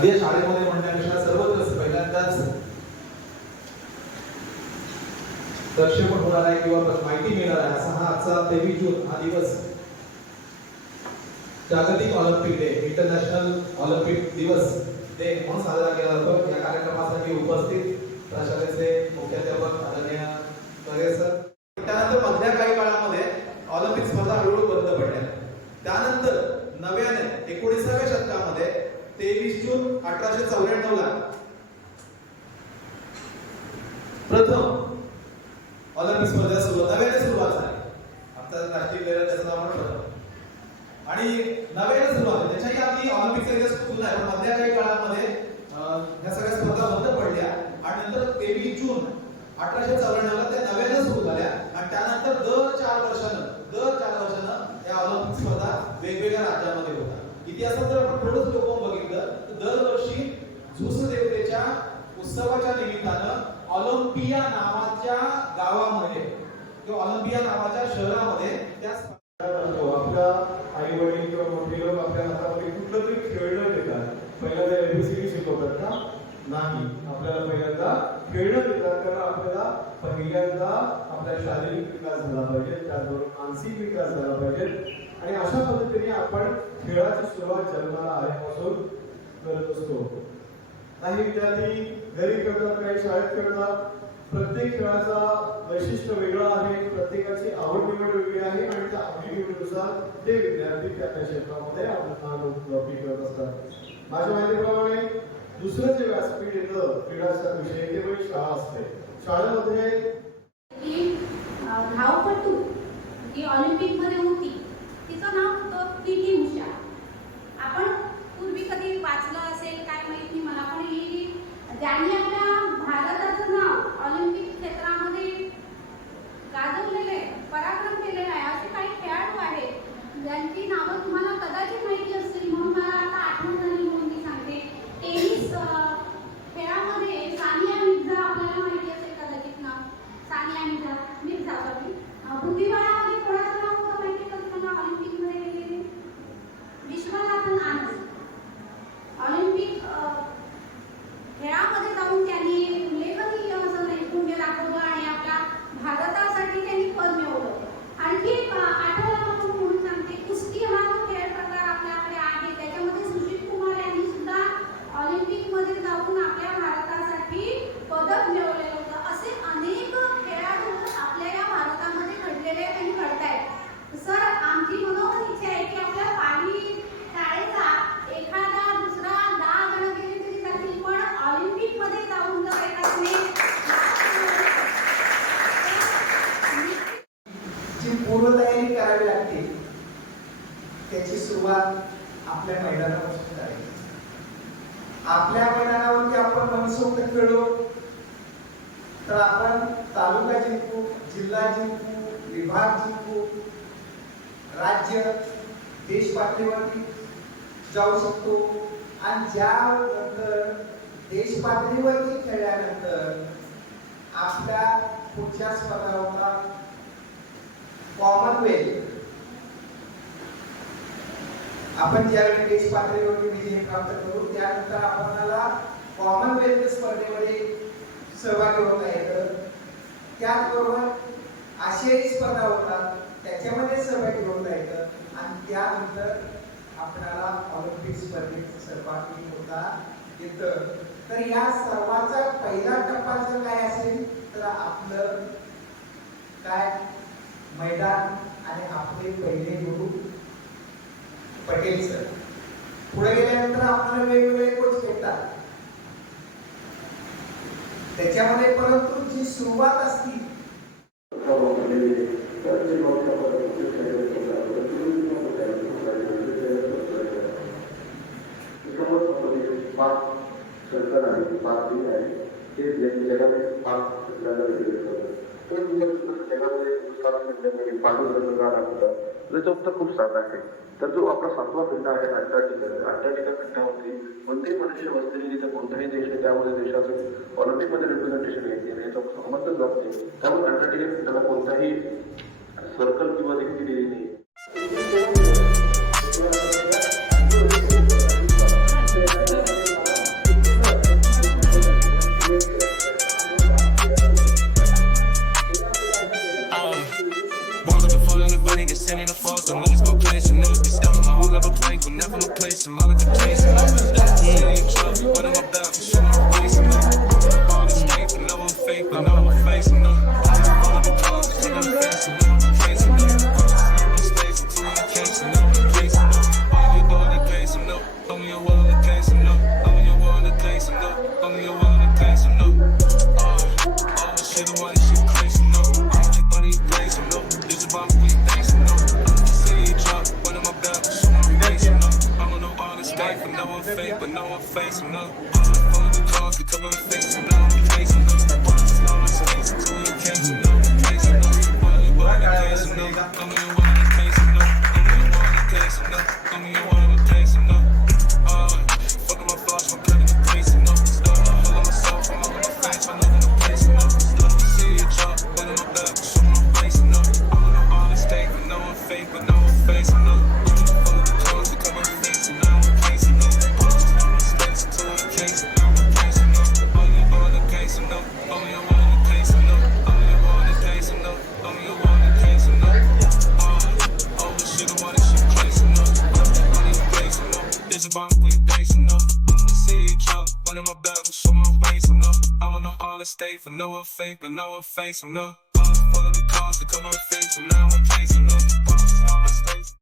आधी शाळेमध्ये म्हणण्यापेक्षा सर्वत्रच पहिल्यांदाच प्रक्षेपण होणार आहे किंवा माहिती मिळणार आहे असा हा आजचा 23 जून हा दिवस जागतिक ऑलिम्पिक डे, इंटरनॅशनल ऑलिम्पिक दिवस डे म्हणून साजरा केला जातो। या कार्यक्रमासाठी उपस्थित प्रशालेचे मुख्याध्यापक आदरणीय करे सर, त्यानंतर मधल्या काही काळामध्ये ऑलिम्पिक स्पर्धा हळूहळू बंद पडल्या। त्यानंतर नव्याने 19व्या शतकामध्ये 23 जून 1894 ला प्रथम ऑलिम्पिक स्पर्धा नव्याने सुरुवात झाली। आता राष्ट्रीय खेळ त्याचं नाव ठरवलं आणि नव्याने सुरुवात झाली। त्याच्याही आधी ऑलिम्पिकचा इतिहास खूप आहे, पण मधल्या काही काळामध्ये ह्या सगळ्या स्पर्धा बंद पडल्या आणि नंतर 23 जून 1894 ला त्या नव्याने सुरू झाल्या आणि त्यानंतर दर 4 वर्षांना या ऑलिम्पिक स्पर्धा वेगवेगळ्या राज्यांमध्ये होतात। इतिहासात जर आपण थोडंच लोकं बघितलं तर दरवर्षी झुस देवतेच्या उत्सवाच्या निमित्तानं ऑलिम्पिया नावाच्या गावामध्ये किंवा ऑलिम्पिया नावाच्या शहरामध्ये त्या आपल्या आई वडील किंवा मोठे लोक आपल्या हातामध्ये कुठलं तरी खेळणं देतात। पहिल्यांदा एबीसीडी शिकवतात का? नाही, आपल्याला पहिल्यांदा खेळणं देतात, कारण आपल्याला पहिल्यांदा आपला शारीरिक विकास झाला पाहिजे, त्याचबरोबर मानसिक विकास झाला पाहिजे आणि अशा पद्धतीने आपण खेळाची सुरुवात जन्माला आल्यापासून करत असतो। काही विद्यार्थी घरी खेळतात, काही शाळेत खेळतात। प्रत्येक खेळाचा वैशिष्ट्य वेगळं आहे, प्रत्येकाची आवड निवड वेगळी आहे आणि त्या आवडी निवडीनुसार ते विद्यार्थी त्या क्षेत्रामध्ये आपला करत असतात। माझ्या माहितीप्रमाणे दुसरं जे व्यासपीठ येतं क्रीडाचा विषय ते म्हणजे शाळा असते। शाळेमध्ये धावपटू जी ऑलिम्पिक मध्ये होती तिचं नाव होतं पीटी उषा। आपण पूर्वी कधी वाचलं असेल काय माहित नाही मला, पण ही ज्यांनी आपल्या भारताचं नाव ऑलिम्पिक क्षेत्रामध्ये गाजवलेले पराक्रम केलेला आहे असे काही खेळाडू आहेत ज्यांची नावं तुम्हाला कदाचित माहिती असतील, म्हणून मला आता आठवण झाली म्हणून मी सांगते। टेनिस खेळामध्ये सानिया मिर्झा आपल्याला माहिती असेल कदाचित नाव, सानिया मिर्झा बुद्धिबळामध्ये कोणाचं नाव होतं माहिती का तुम्हाला ऑलिम्पिक मध्ये गेलेले? विश्वनाथन आनंद। ऑलिम्पिक खेळामध्ये जाऊन त्यांनी उल्लेखनीय असं नैपुण्य दाखवलं आणि आपल्या भारतासाठी त्यांनी पद मिळवलं। आणखी आठवलं म्हणून सांगते, कुस्ती हा जो खेळ प्रकार आपल्याकडे आहे त्याच्यामध्ये सुशील कुमार यांनी सुद्धा ऑलिम्पिक मध्ये जाऊन आपल्या भारतासाठी पदक मिळवलेलं होतं। असे अनेक खेळाडू आपल्या या भारतामध्ये घडलेले आणि घडतायत। सर, आमची मनोमन इच्छा आहे की आपल्या पाली शाळेचा एखादा दुसरा 10 जण गेले तरी चालतील, पण ऑलिम्पिक मध्ये जाऊन जर एखाद्याने जी पूर्वतयारी करावी लागते त्याची सुरुवात आपल्या मैदानापासून करायची। आपल्या मैदानावरती आपण मनसोक्त खेळलो तर आपण तालुका जिंकू, जिल्हा जिंकू, विभाग जिंकू, राज्य, देश पातळीवरती जाऊ शकतो आणि ज्यानंतर देश पातळीवरती खेळल्यानंतर आपल्या पुढच्या स्पर्धा होतात कॉमनवेल्थ। आपण ज्यावेळी देश पातळीवरती विजय प्राप्त करू त्यानंतर आपल्याला कॉमनवेल्थ स्पर्धेमध्ये सहभागी होता येतं। त्याचबरोबर आशियाई स्पर्धा होतात त्याच्यामध्ये सहभागी होता येतं आणि त्यानंतर आपल्याला ऑलिम्पिक स्पर्धेत सहभागी होता येतं। तर या सर्वांचा पहिला टप्पा जर काय असेल तर आपलं काय मैदान आणि आपले पहिले गुरु पटेल सर। पुढे गेल्यानंतर आपल्याला वेगवेगळे कोच भेटतात त्याच्यामध्ये, परंतु जी सुरुवात असती सरकार आहे पाच दिन आहे ते जगामध्ये पाच आपल्याला वेगळे करतात पण जगामध्ये हिंदुस्थानामध्ये पांडुरंग गाणं होतं त्याचं उत्तर खूप साधं आहे तर जो आपला सातवा खंड आहे अंटार्क्टिका खंडावरती कोणतेही मनुष्य वसलेली तिथे कोणताही देश आहे त्यामध्ये देशाचं ऑलिम्पिकमध्ये रिप्रेझेंटेशन येते याचा संबंधच जात नाही त्यामुळे अंटार्क्टिका खंडाला कोणताही सर्कल किंवा रिक्ती दिली नाही Sending the falls, I'm always go place and never be stuck. My whole level blank, will never replace them. All of the place and all of that. What am I about to show my face and all? All this fake, but no one fake, but no one face and all. All of the clothes, but no face and no one face and all. States until you case and no face and all. All you do the case and no. Only your wall the case and no. Only your wall the case and no. Only your wall the case and no. All the shit, why this shit crazy and no. All the money crazy and no. This is about we thanks and no. But no one fake, but no one face, no. All of the cars, we cover the face, no one face, no. No one stays until you can't, no one face, no. All you want the case, no. Only you want the case, no. Only you want the case, no. Only you want the case, no. Fuck my boss, I'm cutting the face, no. Fuck myself, I'm over my face, I'm over the place, no. See you drop, but in my back, show my face, no. All the stay, but no one fake, but no one face, no. All of the cars, we cover the face, no. It's about we days enough. See you drop, one in my back, show my face enough. I don't know all the state for no one fake, but no one face enough. All of the cars to come on face, and now I'm facing up. All the states.